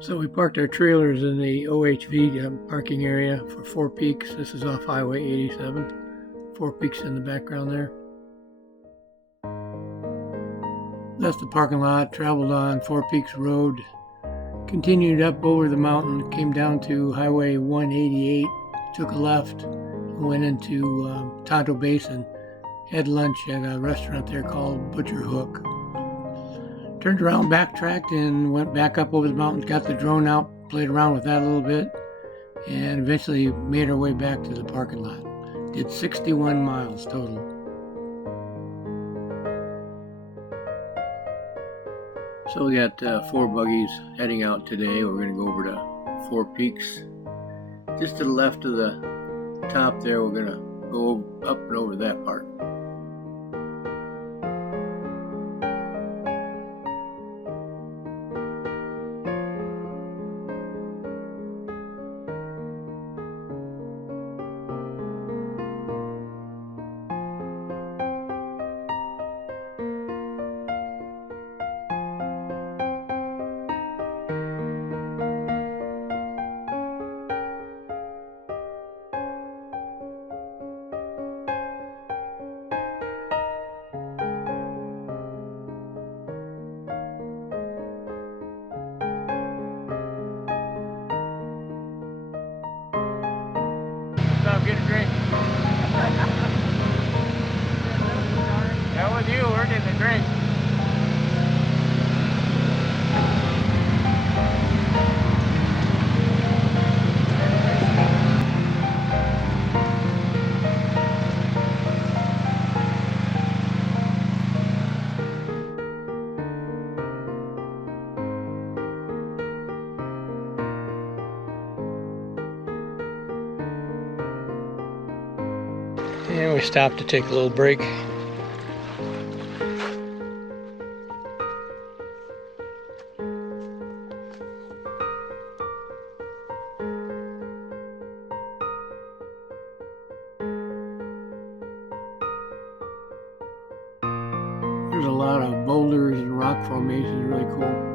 So we parked our trailers in the OHV parking area for Four Peaks. This is off Highway 87. Four Peaks in the background there. Left the parking lot, traveled on Four Peaks Road, continued up over the mountain, came down to Highway 188, took a left, and went into Tonto Basin. Had lunch at a restaurant there called Butcher Hook. Turned around, backtracked, and went back up over the mountain, got the drone out, played around with that a little bit, and eventually made our way back to the parking lot. Did 61 miles total. So we got 4 buggies heading out today. We're going to go over to Four Peaks. Just to the left of the top there, we're going to go up and over that part. Stop, get a drink. That was you, we're getting a drink. And we stopped to take a little break. There's a lot of boulders and rock formations, really cool.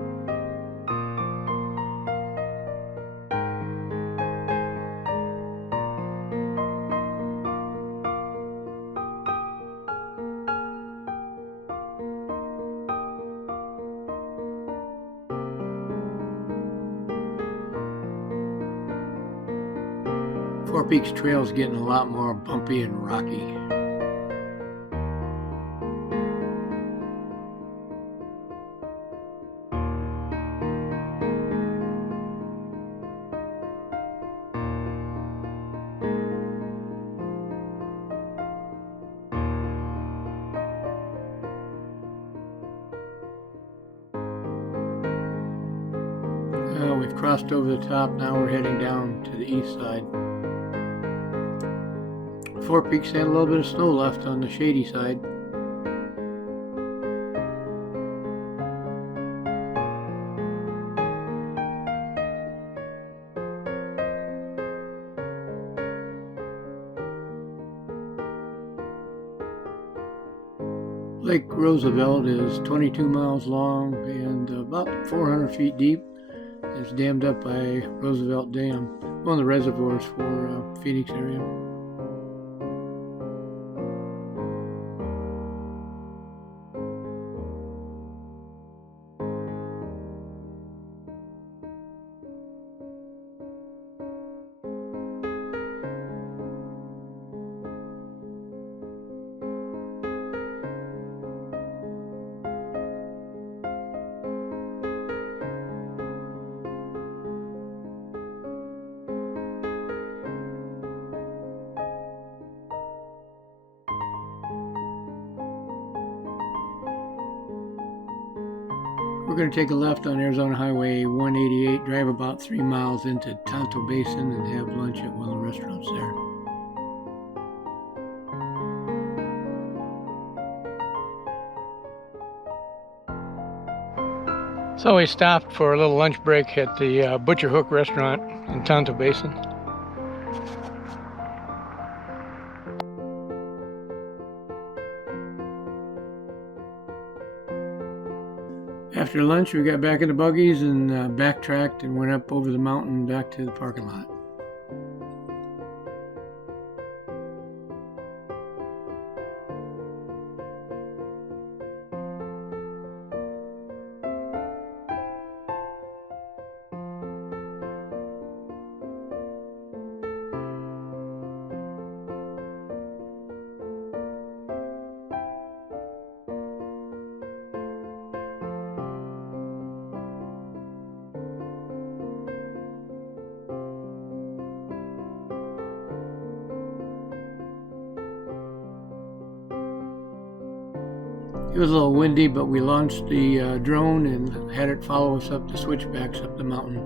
Four Peaks Trail is getting a lot more bumpy and rocky. We've crossed over the top, now we're heading down to the east side. Four Peaks had a little bit of snow left on the shady side. Lake Roosevelt is 22 miles long and about 400 feet deep. It's dammed up by Roosevelt Dam, one of the reservoirs for Phoenix area. We're going to take a left on Arizona Highway 188, drive about 3 miles into Tonto Basin, and have lunch at one of the restaurants there. So we stopped for a little lunch break at the Butcher Hook restaurant in Tonto Basin. After lunch, we got back in the buggies and backtracked and went up over the mountain back to the parking lot. It was a little windy, but we launched the drone and had it follow us up the switchbacks up the mountain.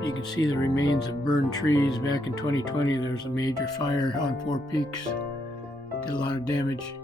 You can see the remains of burned trees. Back in 2020, there was a major fire on Four Peaks. Did a lot of damage.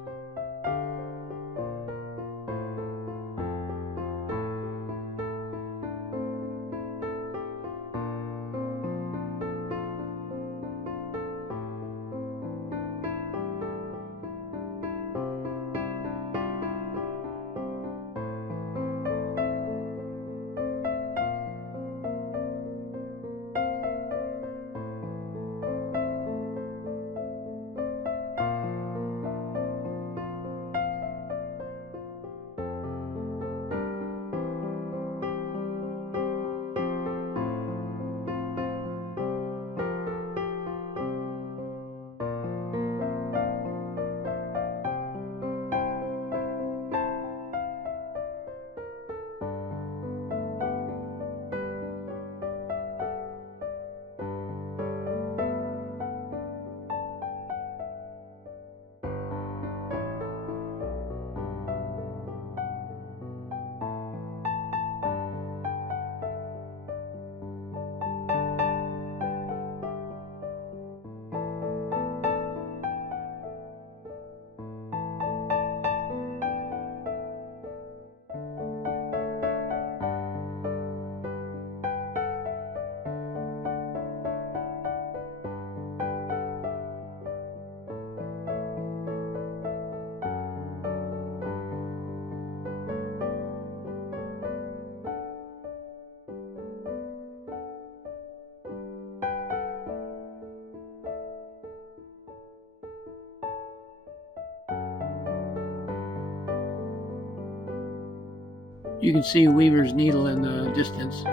You can see Weaver's Needle in the distance.